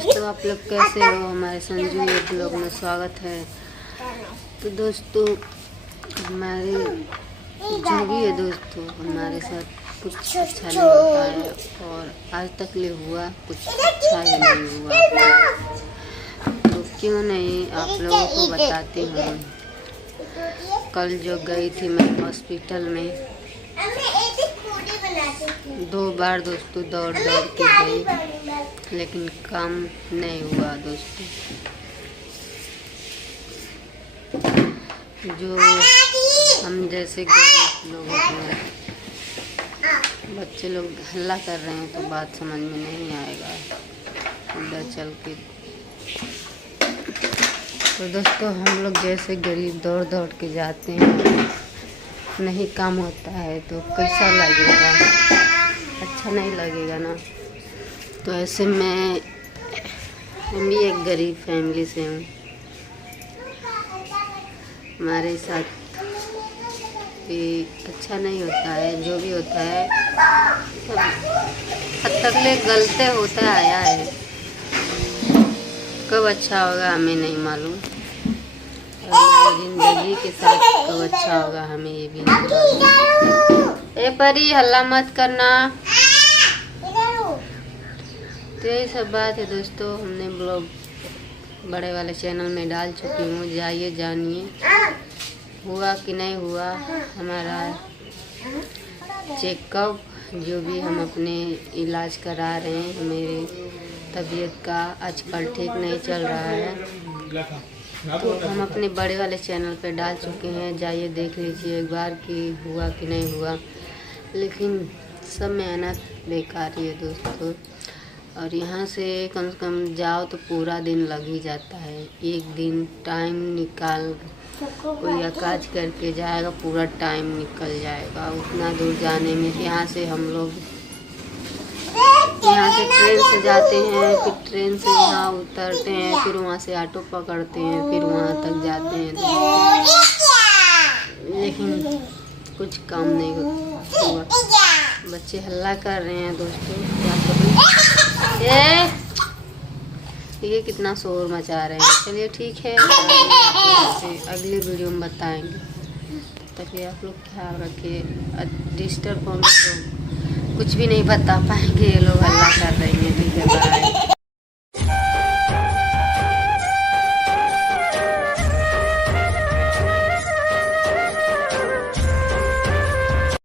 दोस्तों, आप लोग कैसे हो? हमारे संजू ये ब्लॉग में स्वागत है। तो दोस्तों, हमारे जो भी है दोस्तों, हमारे साथ कुछ अच्छा नहीं होता है और आज तक ले हुआ कुछ अच्छा ही नहीं हुआ। तो क्यों नहीं आप लोगों को बताती हूँ। कल जो गई थी मैं हॉस्पिटल में, 2 बार दोस्तों दौड़ के गई, लेकिन काम नहीं हुआ दोस्तों। जो हम जैसे गरीब लोग हैं, बच्चे लोग हल्ला कर रहे हैं तो बात समझ में नहीं आएगा उधर चल के। तो दोस्तों, हम लोग जैसे गरीब दौड़ के जाते हैं, नहीं काम होता है तो कैसा लगेगा? अच्छा नहीं लगेगा ना। तो ऐसे मैं भी एक गरीब फैमिली से हूँ। हमारे साथ भी अच्छा नहीं होता है, जो भी होता है सब हद तक ले गलते होता आया है। कब अच्छा होगा हमें नहीं मालूम, और हमारी ज़िंदगी के साथ कब अच्छा होगा हमें ये भी नहीं मालूम। ए परी, हल्ला मत करना। तो यही सब बात है दोस्तों। हमने ब्लॉग बड़े वाले चैनल में डाल चुकी हूँ, जाइए जानिए हुआ कि नहीं हुआ हमारा चेकअप। जो भी हम अपने इलाज करा रहे हैं, मेरी तबीयत का आजकल ठीक नहीं चल रहा है, तो हम अपने बड़े वाले चैनल पे डाल चुके हैं। जाइए देख लीजिए एक बार कि हुआ कि नहीं हुआ। लेकिन सब मेहनत बेकार ही है दोस्तों। और यहाँ से कम से कम जाओ तो पूरा दिन लग ही जाता है। एक दिन टाइम निकाल कोई काज करके जाएगा, पूरा टाइम निकल जाएगा उतना दूर जाने में। यहाँ से हम लोग यहाँ से ट्रेन से जाते हैं, फिर ट्रेन से यहाँ उतरते हैं, फिर वहाँ से ऑटो पकड़ते हैं, फिर वहाँ तक जाते हैं। लेकिन कुछ काम नहीं हुआ। बच्चे हल्ला कर रहे हैं दोस्तों, क्या करें? ये कितना शोर मचा रहे हैं। चलिए ठीक है, अगली वीडियो में बताएंगे। ताकि आप लोग ख्याल रखिए, डिस्टर्ब होंगे तो कुछ भी नहीं बता पाएंगे। ये लोग हल्ला कर रहे हैं। ठीक है, बाय।